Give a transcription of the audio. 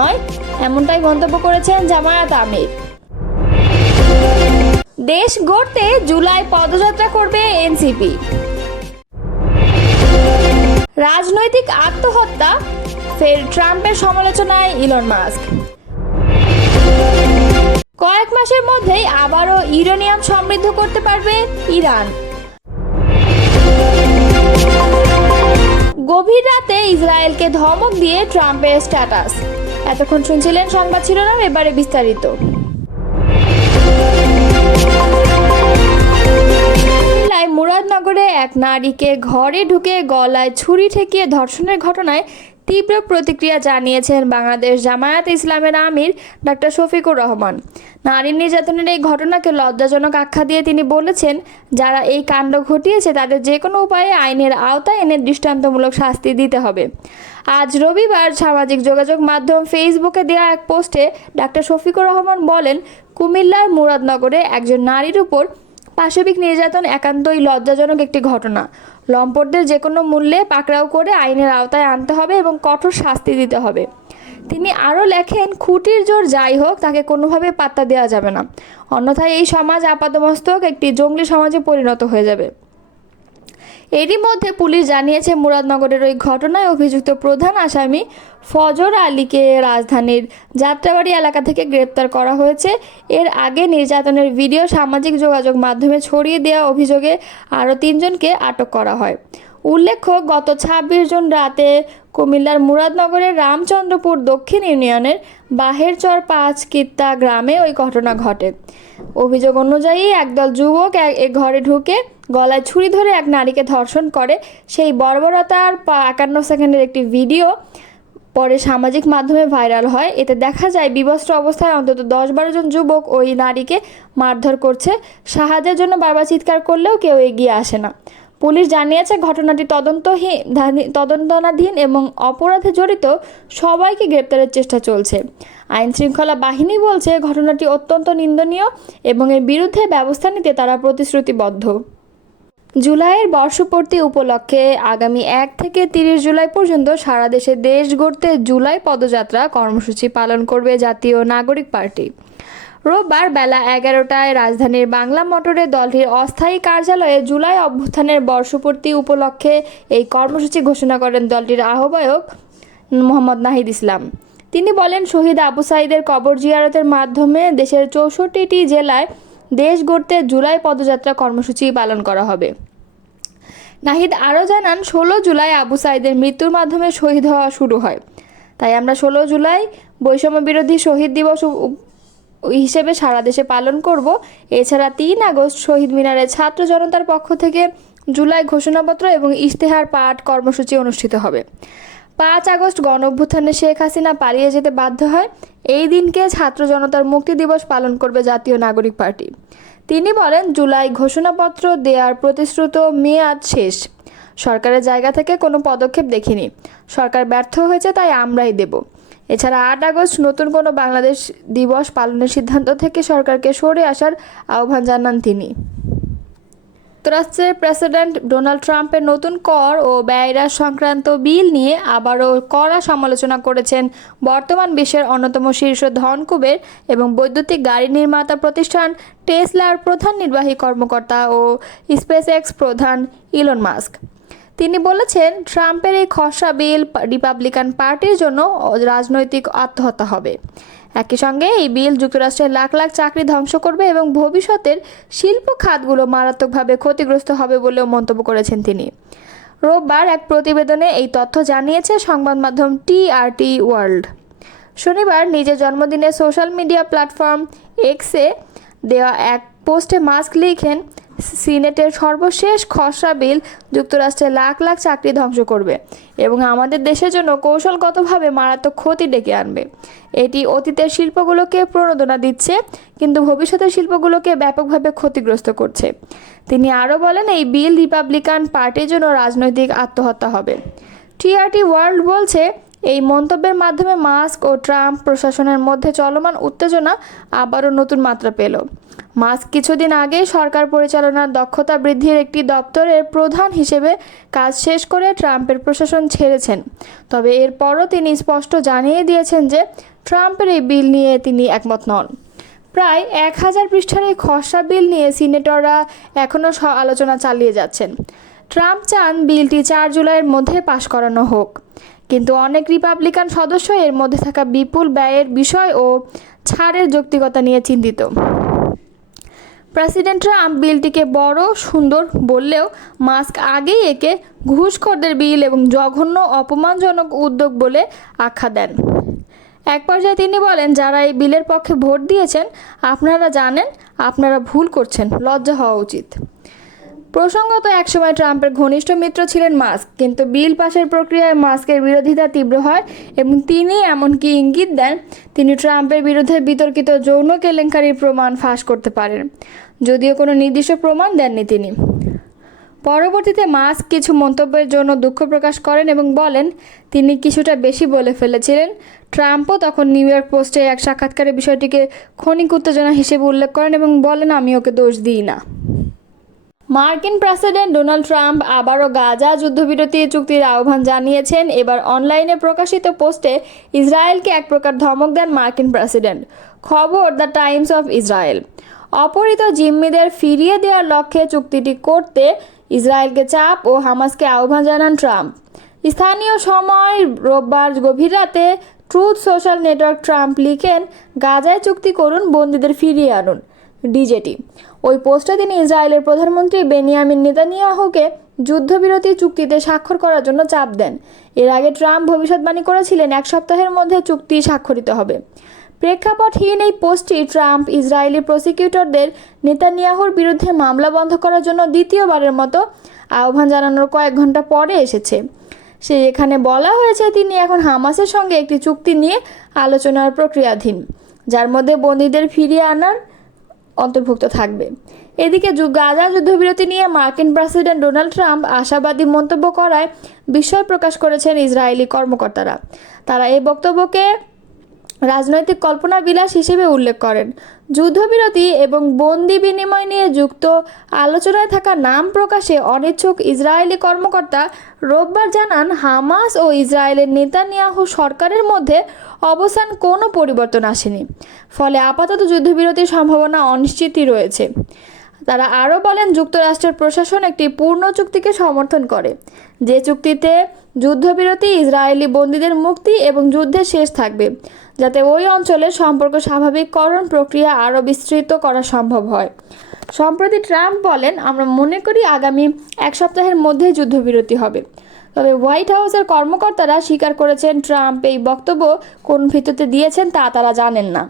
নয়, এমনটাই মন্তব্য করেছেন জামায়াত আমির। দেশ গড়তে জুলাই পদযাত্রা করবে এনসিপি। রাজনৈতিক আত্মহত্যা, ফের ট্রাম্পের সমালোচনায় ইলন মাস্ক। কয়েক মাসের মধ্যেই আবারও ইউরেনিয়াম সমৃদ্ধ করতে পারবে ইরান। গভীর রাতে ইসরায়েলকে ধমক দিয়ে ট্রাম্পের স্ট্যাটাস। এতক্ষণ শুনছিলেন সংবাদ শিরোনাম, এবারে বিস্তারিত। মুরাদনগরে এক নারীকে ঘরে ঢুকে গলায় ছুরি ঠেকিয়ে ধর্ষণের ঘটনায় তীব্র প্রতিক্রিয়া জানিয়েছেন বাংলাদেশ জামায়াতে ইসলামের আমির ডাক্তার শফিকুর রহমান। নারী নির্যাতনের এই ঘটনাকে লজ্জাজনক আখ্যা দিয়ে তিনি বলেছেন, যারা এই কাণ্ড ঘটিয়েছে তাদের যে কোনো উপায়ে আইনের আওতায় এনে দৃষ্টান্তমূলক শাস্তি দিতে হবে। আজ রবিবার সামাজিক যোগাযোগ মাধ্যম ফেসবুকে দেওয়া এক পোস্টে ডাক্তার শফিকুর রহমান বলেন, কুমিল্লার মুরাদনগরে একজন নারীর উপর পাশবিক নির্যাতন একান্তই লজ্জাজনক একটি ঘটনা। লম্পটদের যে কোনো মূল্যে পাকড়াও করে আইনের আওতায় আনতে হবে এবং কঠোর শাস্তি দিতে হবে। তিনি আরও লেখেন, খুঁটির জোর যাই হোক, তাকে কোনোভাবে পাত্তা দেওয়া যাবে না, অন্যথায় এই সমাজ আপাতমস্তক একটি জঙ্গলি সমাজে পরিণত হয়ে যাবে। এরই মধ্যে পুলিশ জানিয়েছে, মুরাদনগরের ওই ঘটনায় অভিযুক্ত প্রধান আসামি ফজর আলীকে রাজধানীর যাত্রাবাড়ি এলাকা থেকে গ্রেপ্তার করা হয়েছে। এর আগে নির্যাতনের ভিডিও সামাজিক যোগাযোগ মাধ্যমে ছড়িয়ে দেওয়া অভিযোগে আরও 3 জনকে আটক করা হয়। উল্লেখ্য, গত 26 জুন রাতে কুমিল্লার মুরাদনগরের রামচন্দ্রপুর দক্ষিণ ইউনিয়নের বাহেরচর 5 কিত্তা গ্রামে ওই ঘটনা ঘটে। অভিযোগ অনুযায়ী একদল যুবক এক ঘরে ঢুকে গলায় ছুরি ধরে এক নারীকে ধর্ষণ করে। সেই বর্বরতার 51 সেকেন্ডের একটি ভিডিও পরে সামাজিক মাধ্যমে ভাইরাল হয়। এতে দেখা যায় বিবস্ত্র অবস্থায় অন্তত 10-12 জন যুবক ওই নারীকে মারধর করছে। সাহায্যের জন্য বারবার চিৎকার করলেও কেউ এগিয়ে আসে না। পুলিশ জানিয়েছে, ঘটনাটি তদন্তাধীন এবং অপরাধে জড়িত সবাইকে গ্রেপ্তারের চেষ্টা চলছে। আইন শৃঙ্খলা বাহিনী বলছে, ঘটনাটি অত্যন্ত নিন্দনীয় এবং এর বিরুদ্ধে ব্যবস্থা নিতে তারা প্রতিশ্রুতিবদ্ধ। জুলাইয়ের বর্ষপূর্তি উপলক্ষে আগামী 1 থেকে 30 জুলাই পর্যন্ত সারা দেশে দেশ গড়তে জুলাই পদযাত্রা কর্মসূচি পালন করবে জাতীয় নাগরিক পার্টি। রোববার বেলা 11টায় রাজধানীর বাংলা মোটরে দলটির অস্থায়ী কার্যালয়ে জুলাই অভ্যুত্থানের বর্ষপূর্তি উপলক্ষে এই কর্মসূচি ঘোষণা করেন দলটির আহ্বায়ক মোহাম্মদ নাহিদ ইসলাম। তিনি বলেন, শহীদ আবু সাঈদের কবর জিয়ারতের মাধ্যমে দেশের 64টি জেলায় দেশ গড়তে জুলাই পদযাত্রা কর্মসূচি পালন করা হবে। নাহিদ আরও জানান, 16 জুলাই আবু সাঈদের মৃত্যুর মাধ্যমে শহীদ হওয়া শুরু হয়। তাই আমরা 16 জুলাই বৈষম্য বিরোধী শহীদ দিবস হিসেবে সারা দেশে পালন করব। এছাড়া 3 আগস্ট শহীদ মিনারে ছাত্র জনতার পক্ষ থেকে জুলাই ঘোষণাপত্র এবং ইশতেহার পাঠ কর্মসূচি অনুষ্ঠিত হবে। 5 আগস্ট গণঅভ্যুত্থানে শেখ হাসিনা পালিয়ে যেতে বাধ্য হয়। এই দিনকে ছাত্র জনতার মুক্তি দিবস পালন করবে জাতীয় নাগরিক পার্টি। তিনি বলেন, জুলাই ঘোষণাপত্র দেওয়ার প্রতিশ্রুত মেয়াদ শেষ। সরকারের জায়গা থেকে কোনো পদক্ষেপ দেখিনি। সরকার ব্যর্থ হয়েছে, তাই আমরাই দেব। এছাড়া 8 আগস্ট নতুন কোনো বাংলাদেশ দিবস পালনের সিদ্ধান্ত থেকে সরকারকে সরে আসার আহ্বান জানান তিনি। যুক্তরাষ্ট্রের প্রেসিডেন্ট ডোনাল্ড ট্রাম্পের নতুন কর ও ব্যয় হ্রাস সংক্রান্ত বিল নিয়ে আবারও কড়া সমালোচনা করেছেন বর্তমান বিশ্বের অন্যতম শীর্ষ ধনকুবের এবং বৈদ্যুতিক গাড়ি নির্মাতা প্রতিষ্ঠান টেসলার প্রধান নির্বাহী কর্মকর্তা ও স্পেসএক্স প্রধান ইলন মাস্ক। তিনি বলেছেন, ট্রাম্পের এই খসড়া বিল রিপাবলিকান পার্টির জন্য রাজনৈতিক আত্মহত্যা হবে। একই সঙ্গে এই বিল যুক্তরাষ্ট্রের লাখ লাখ চাকরি ধ্বংস করবে এবং ভবিষ্যতের শিল্প খাতগুলো মারাত্মকভাবে ক্ষতিগ্রস্ত হবে বলেও মন্তব্য করেছেন তিনি। রোববার এক প্রতিবেদনে এই তথ্য জানিয়েছে সংবাদ মাধ্যম টিআরটি ওয়ার্ল্ড। শনিবার নিজের জন্মদিনে সোশ্যাল মিডিয়া প্ল্যাটফর্ম এক্সে দেওয়া এক পোস্টে মাস্ক লিখেন, সিনেটের সর্বশেষ খসড়া বিল যুক্তরাষ্ট্রের লাখ লাখ চাকরি ধ্বংস করবে এবং আমাদের দেশের জন্য কৌশলগতভাবে মারাত্মক ক্ষতি ডেকে আনবে। এটি অতীতের শিল্পগুলোকে প্রণোদনা দিচ্ছে, কিন্তু ভবিষ্যতের শিল্পগুলোকে ব্যাপকভাবে ক্ষতিগ্রস্ত করছে। তিনি আরও বলেন, এই বিল রিপাবলিকান পার্টির জন্য রাজনৈতিক আত্মহত্যা হবে। টিআরটি ওয়ার্ল্ড বলছে, এই মন্তব্যের মাধ্যমে মাস্ক ও ট্রাম্প প্রশাসনের মধ্যে চলমান উত্তেজনা আবারও নতুন মাত্রা পেল। মাস্ক কিছুদিন আগে সরকার পরিচালনার দক্ষতা বৃদ্ধির একটি দপ্তরের প্রধান হিসেবে কাজ শেষ করে ট্রাম্পের প্রশাসন ছেড়েছেন। তবে এরপরও তিনি স্পষ্ট জানিয়ে দিয়েছেন যে ট্রাম্পের এই বিল নিয়ে তিনি একমত নন। প্রায় 1000 পৃষ্ঠার এই খসড়া বিল নিয়ে সিনেটররা এখনও আলোচনা চালিয়ে যাচ্ছেন। ট্রাম্প চান বিলটি 4 জুলাইয়ের মধ্যে পাশ করানো হোক, কিন্তু অনেক রিপাবলিকান সদস্য এর মধ্যে থাকা বিপুল ব্যয়ের বিষয় ও ছাড়ের যৌক্তিকতা নিয়ে চিন্তিত। প্রেসিডেন্ট ট্রাম্প বিলটিকে বড় সুন্দর বললেও মাস্ক আগেই একে ঘুষখোরদের বিল এবং জঘন্য অপমানজনক উদ্যোগ বলে আখ্যা দেন। এক পর্যায়ে তিনি বলেন, যারা এই বিলের পক্ষে ভোট দিয়েছেন আপনারা জানেন আপনারা ভুল করছেন, লজ্জা হওয়া উচিত। প্রসঙ্গত, একসময় ট্রাম্পের ঘনিষ্ঠ মিত্র ছিলেন মাস্ক, কিন্তু বিল পাশের প্রক্রিয়ায় মাস্কের বিরোধিতা তীব্র হয় এবং তিনি এমনকি ইঙ্গিত দেন তিনি ট্রাম্পের বিরুদ্ধে বিতর্কিত যৌন কেলেঙ্কারির প্রমাণ ফাঁস করতে পারেন, যদিও কোনো নির্দিষ্ট প্রমাণ দেননি তিনি। পরবর্তীতে মাস্ক কিছু মন্তব্যের জন্য দুঃখ প্রকাশ করেন এবং বলেন তিনি কিছুটা বেশি বলে ফেলেছিলেন। ট্রাম্পও তখন নিউ ইয়র্ক পোস্টে এক সাক্ষাৎকারে বিষয়টিকে ক্ষণিক উত্তেজনা হিসেবে উল্লেখ করেন এবং বলেন, আমি ওকে দোষ দিই না। মার্কিন প্রেসিডেন্ট ডোনাল্ড ট্রাম্প আবারও গাজা যুদ্ধবিরতি চুক্তির আহ্বান জানিয়েছেন। এবার অনলাইনে প্রকাশিত পোস্টে ইসরায়েলকে এক প্রকার ধমক দেন মার্কিন প্রেসিডেন্ট। খবর দ্য টাইমস অফ ইসরায়েল। অপহৃত জিম্মিদের ফিরিয়ে দেওয়ার লক্ষ্যে চুক্তিটি করতে ইসরায়েলকে চাপ ও হামাসকে আহ্বান জানান ট্রাম্প। স্থানীয় সময় রোববার গভীর রাতে ট্রুথ সোশ্যাল নেটওয়ার্ক ট্রাম্প লিখেন, গাজায় চুক্তি করুন, বন্দীদের ফিরিয়ে আনুন। ডিজেটি। ওই পোস্টে তিনি ইসরায়েলের প্রধানমন্ত্রী বেনিয়ামিন নেতানিয়াহুকে যুদ্ধবিরতি চুক্তিতে স্বাক্ষর করার জন্য চাপ দেন। এর আগে ট্রাম্প ভবিষ্যৎবাণী করেছিলেন 1 সপ্তাহের মধ্যে চুক্তি স্বাক্ষরিত হবে। প্রেক্ষাপটহীন এই পোস্টটি ট্রাম্প ইসরায়েলি প্রসিকিউটরদের নেতানিয়াহুর বিরুদ্ধে মামলা বন্ধ করার জন্য দ্বিতীয়বারের মতো আহ্বান জানানোর কয়েক ঘন্টা পরে এসেছে। এখানে বলা হয়েছে তিনি এখন হামাসের সঙ্গে একটি চুক্তি নিয়ে আলোচনার প্রক্রিয়াধীন, যার মধ্যে বন্দীদের ফিরিয়ে আনার অন্তর্ভুক্ত থাকবে। এদিকে গাজা যুদ্ধবিরতি নিয়ে মার্কিন প্রেসিডেন্ট ডোনাল্ড ট্রাম্প আশাবাদী মন্তব্য করায় বিস্ময় প্রকাশ করেছেন ইসরায়েলি কর্মকর্তারা। তারা এই বক্তব্যকে রাজনৈতিক কল্পনা বিলাস হিসেবে উল্লেখ করেন। যুদ্ধবিরতি এবং বন্দি বিনিময় নিয়ে যুক্ত আলোচনায় থাকা নাম প্রকাশে অনিচ্ছুক ইসরায়েলি কর্মকর্তা রোববার জানান, হামাস ও ইসরায়েলের নেতানিয়াহু সরকারের মধ্যে অবস্থান কোনো পরিবর্তন আসেনি, ফলে আপাতত যুদ্ধবিরতির সম্ভাবনা অনিশ্চিতই রয়েছে। তারা আরও বলেন, যুক্তরাষ্ট্রের প্রশাসন একটি পূর্ণ চুক্তিকে সমর্থন করে, যে চুক্তিতে যুদ্ধবিরতি, ইসরায়েলি বন্দীদের মুক্তি এবং যুদ্ধের শেষ থাকবে, যাতে ওই অঞ্চলের সম্পর্ক স্বাভাবিককরণ প্রক্রিয়া আরও বিস্তৃত করা সম্ভব হয়। সম্প্রতি ট্রাম্প বলেন, আমরা মনে করি আগামী 1 সপ্তাহের মধ্যেই যুদ্ধবিরতি হবে। তবে হোয়াইট হাউসের কর্মকর্তারা স্বীকার করেছেন ট্রাম্প এই বক্তব্য কোন ভিত্তিতে দিয়েছেন তা তারা জানেন না।